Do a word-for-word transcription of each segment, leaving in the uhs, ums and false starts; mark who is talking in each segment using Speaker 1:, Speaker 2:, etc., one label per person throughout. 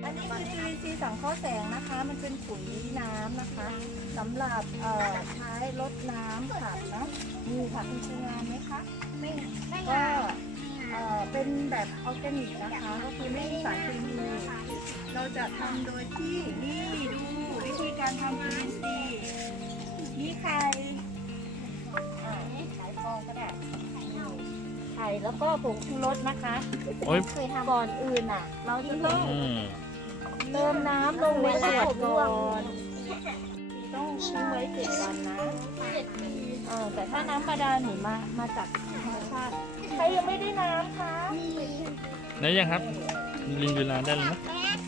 Speaker 1: อันนี้คือจุลินทรีย์สังเคราะห์แสงนะคะ มันเป็นปุ๋ยน้ำนะคะสำหรับเอ่อใช้รดน้ำผักนะมีผักคุณชงานไหมคะไม่ก็เอ่อเป็นแบบออร์แกนิกนะคะก็คือไม่มีสารเคมีเราจะทำโดยที่นี่ดูวิธีการทำจุลินทรีย์นี่ไข่อ่าไข่ฟองก็ได้ไข่แล้วก็ผงชูรสนะคะเคยทำก่อนอื่นอ่ะ เราจะต้องเติมน้ำลงในขวดก่อนต้องทิ้งไว้เจ็ดวันนะเออแต่ถ้าน้ำบาดาลหนีมามาจากธรรมชาติใครยังไม่ได้น้ำคะ
Speaker 2: ได้ยังครับลิงยูนาได้แล้วนะ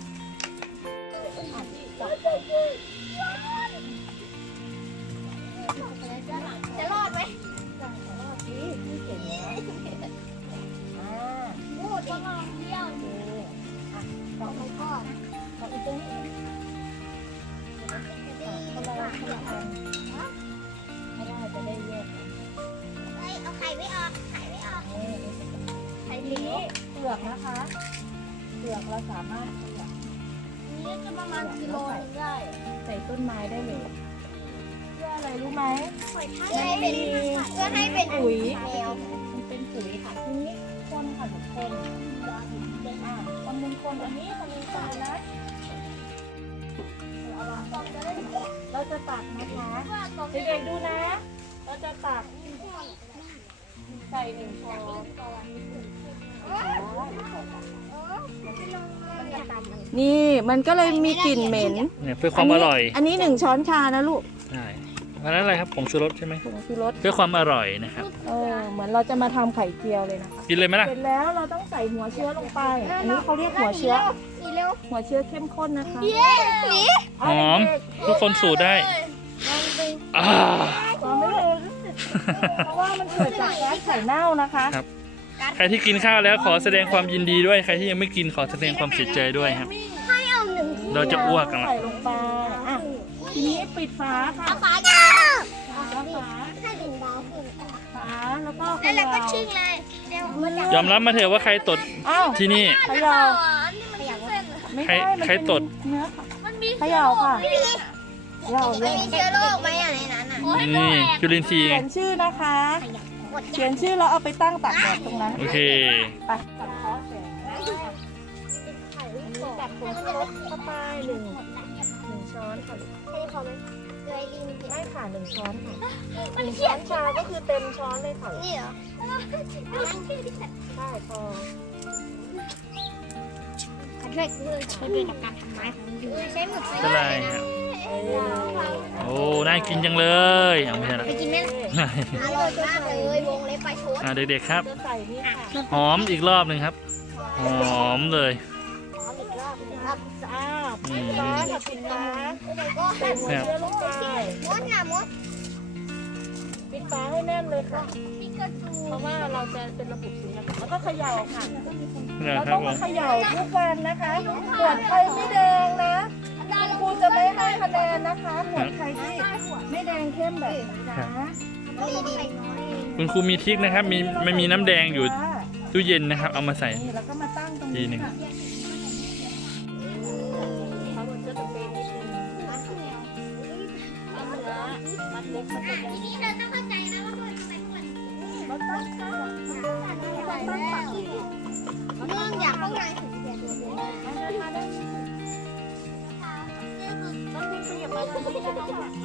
Speaker 3: จะรอดไหม
Speaker 1: จะรอดดีที่เก่งนะอ่า
Speaker 3: พูดว่าลองเที่ยว
Speaker 1: โอเคอ่ะลองให้พ่อลองอีกตรงนี้คนละคนละอันไม่ได้จะได้แยก
Speaker 3: เฮ้ยเอาไข่ไม่ออกไข่ไม่ออก
Speaker 1: ไข่ทีนี้เปลือกนะคะเปลือกเราสามารถเปลือก
Speaker 3: นี่จะประมาณกิโลนึงได้
Speaker 1: ใส่ต้นไม้ได้เลยเพื่ออะไรรู้ไหม
Speaker 3: เพื่อให้เป็นเพื่อให้เป็น
Speaker 1: ปุ๋ย
Speaker 3: แมว
Speaker 1: มันเป็นปุ๋ยค่ะทีนี้คนค่ะทุกคนอ่าคนหนึ่งคนอันนี้คนหนึ่งคนนะเราจะตักนะคะเด็กๆดูนะเราจะตักใส่หนึ่งช้อนนี่มันก็เลยมีกลิ่นเหม็น
Speaker 2: เนี่ยเพื่อความอร่อย
Speaker 1: อันนี้หนึ่งช้อนชานะลูก
Speaker 2: ใช่อันนั้นอะไรครับผงชูรสใช่ไหม
Speaker 1: ผงชูรส
Speaker 2: เพื่อความอร่อยนะครับ
Speaker 1: เออเหมือนเราจะมาทำไข่เจียวเลยนะคะ
Speaker 2: กินเลยไหมล่ะ
Speaker 1: เสร็จแล้วเราต้องใส่หัวเชื้อลงไป อันนี้เขาเรียกหัวเชื้อ
Speaker 3: นี่เร็ว
Speaker 1: หัวเชื้อเข้มข้นนะคะ
Speaker 3: เย้หนี
Speaker 2: หอมทุกคนสูตรได้อ่า
Speaker 1: ตอนไม่เลยเพราะว่ามันเกิดจากแก๊สไข่เน่านะคะ
Speaker 2: ครับใครที่กินข้าวแล้วขอแสดงความยินดีด้วยใครที่ยังไม่กินขอแสดงความเสียใจด้วยครับ
Speaker 3: ให้เอาหนึ่ง
Speaker 2: เราจะอ้วกกันละ
Speaker 1: ใส่ลงไปอ่ะทีนี้ปิดฝาค่ะ
Speaker 3: เอาฝาเจ้า
Speaker 1: ฝาฝา
Speaker 3: ให้ถึงเบาขึ้น
Speaker 1: ฝาแล้วก็เข
Speaker 3: แล้วเราก็
Speaker 1: ย่า
Speaker 3: ชิ่งเลยเร็วมันจะ
Speaker 2: ยอมรับมาเถอะว่าใครตด
Speaker 1: อ้าว
Speaker 2: ที่นี่
Speaker 1: เขย่า
Speaker 3: นี่มันเส้น
Speaker 1: ไม่
Speaker 2: ใคร
Speaker 1: ได้มัน
Speaker 2: ใคร
Speaker 1: เป็น
Speaker 2: ตด
Speaker 1: เนื้อค่ะ
Speaker 3: มันมี
Speaker 1: เขย่าค่ะเขย่าเล
Speaker 3: มัน
Speaker 1: ย
Speaker 3: มีเชื้อโรคไหมอ่ะในนั้นอ่ะ
Speaker 2: นี่จุลินทรีย์
Speaker 1: เขียนชื่อนะคะเขียนชื่อแล้วเอาไปตั้งตากแดดตรงนั้น
Speaker 2: โอเค
Speaker 1: ไปตัดคอแสงนะตัดผงชูรสเข้าไปหนึ่งหนึ่งช้อนค่ะลูก
Speaker 3: ให้เขาไหมเลยลิง
Speaker 1: ไม่ค่ะหนึ่งช้อนค่ะหนึ่งช้อนชาก็คือเต็มช้อนเลยค่ะ
Speaker 3: นี่เหรอ
Speaker 1: ใช่พอ
Speaker 3: เขาช่วยช่วยด้วยกับการทำไม้ของยูใช้หมึกใช้
Speaker 2: เป็นไรครับ โอ้ น่ากินจังเลยเอาไม่ใช่ละ
Speaker 3: ไปกินไหมอร่อยมากเลยวงเล็บปลาโชด
Speaker 2: อ่าเด็กๆครับ
Speaker 1: จะใส่นี่ค่ะ
Speaker 2: หอมอีกรอบหนึ่งครับ หอมเลย
Speaker 1: หอมอีกรอบนะครับ อ่า
Speaker 2: อื
Speaker 1: ปิด
Speaker 2: ม
Speaker 1: ฟ้ากับปิดฟ้า
Speaker 3: ก็
Speaker 1: ใส่หัวเชื้อลงไป
Speaker 3: มดค่ะมด
Speaker 1: ปิดฟ้าให้แน่นเลยค่ะ
Speaker 3: ปิกาจู
Speaker 1: เพราะว่าเราจะเป็นระบบสุญญากาศแล้วก็เขย่าค่ะ
Speaker 2: นะ
Speaker 1: เรา
Speaker 2: ครั
Speaker 1: ต้
Speaker 2: บ
Speaker 1: อง
Speaker 2: ผ
Speaker 1: มาม เขย่าทุกวันนะคะขวดใครไม่แดงนะครูจะไม่ให้คะแนนนะคะขวดใครที่ไม่แดงเข้มแบบนี้นะ
Speaker 3: ดีดี
Speaker 2: คุณครูมีทริคนะครับ มีไม่มีน้ำแดงอยู่ตู้เย็นนะครับ เอามาใส่
Speaker 1: นี่แล้วก็มาตั้งตรง
Speaker 2: ที
Speaker 1: นี้
Speaker 2: หนึ่ง
Speaker 1: ค่ะเขาจะตะเบนนิดนึงเอาเนื้อมัดเล็กมัดใหญ่
Speaker 3: ทีนี้เราต้องเข้าใจนะว่าคนทำไมคน
Speaker 1: เราตั้งตั้งตั้งตั้งปัก
Speaker 3: เนื่องจากพวกนายถึงเสียตัวเอง
Speaker 1: นะคะได้ต้องทิ้งขยับมาตรงนี้แล้วน้องค่ะ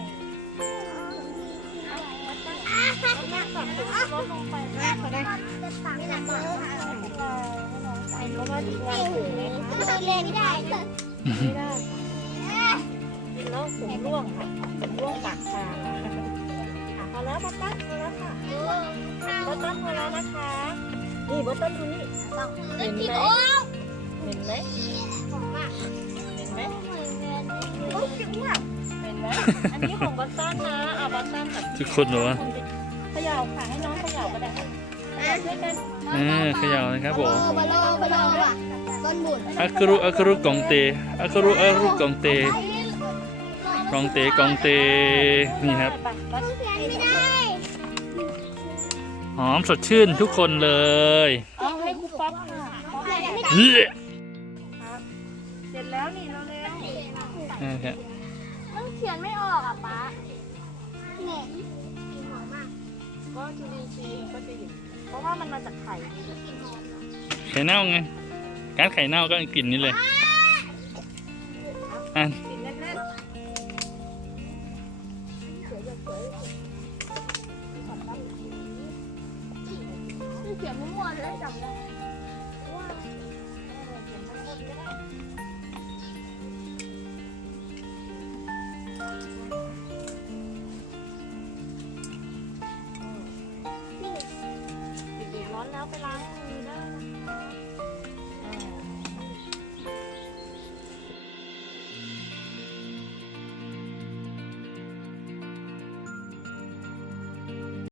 Speaker 1: ตักลดลงไปนะเขาได้
Speaker 3: ไม่หนักมาก
Speaker 1: ใส่เพราะว่าทิ้งไว้ถึงไหมคะ
Speaker 3: เล่นไม่ได้
Speaker 1: ไม่ได้กินแล้วผมร่วงค่ะผมร่วงปากชาค่ะพอแล้วบัตตันพอแล้วค่ะบัตตันพอแล้วนะคะนี่บัตตันดูนี่เห็นไหมเห็นไหมเห็นไหมโอ้ยจริงอ่ะเห็นไหมอันนี้ของบัตตันนะอ่ะบัตตันกับ
Speaker 2: ทุกคนเหรอ
Speaker 1: เขย่าค่ะให้น้องเขย่าก็ได้ค่ะช่วยกัน
Speaker 2: อ่าเขย่านะครับผม
Speaker 3: บอลบอลว่ะต้นบุญ
Speaker 2: อักรุอักรุกองเตอักรุอักรุกองเตกองเตกองเตนี่ครับ
Speaker 1: ไปบัต
Speaker 3: ไม่ได้
Speaker 2: หอมสดชื่นทุกคนเลย
Speaker 1: เอาให้ครูป๊อปค่ะ
Speaker 2: เฮ้ย
Speaker 1: ครับเสร็จแล้วนี่เราเร็ว
Speaker 2: อ่าครับ
Speaker 3: มันเขียนไม่ออกอ่ะป๊าเนี่ยกินหอมมาก
Speaker 1: ก็จุลินทรีย์ก็จะอยู่เพราะว่ามันมาจากไข่
Speaker 3: กินหอม
Speaker 2: ไข่เน่าไง การไข่เน่าก็กลิ่นนี้เลยอ่ะ
Speaker 1: กินแน่น
Speaker 3: เขียนมั่วๆเลยจำได้
Speaker 1: ๆเออเขียนทั้งหมดก็ได้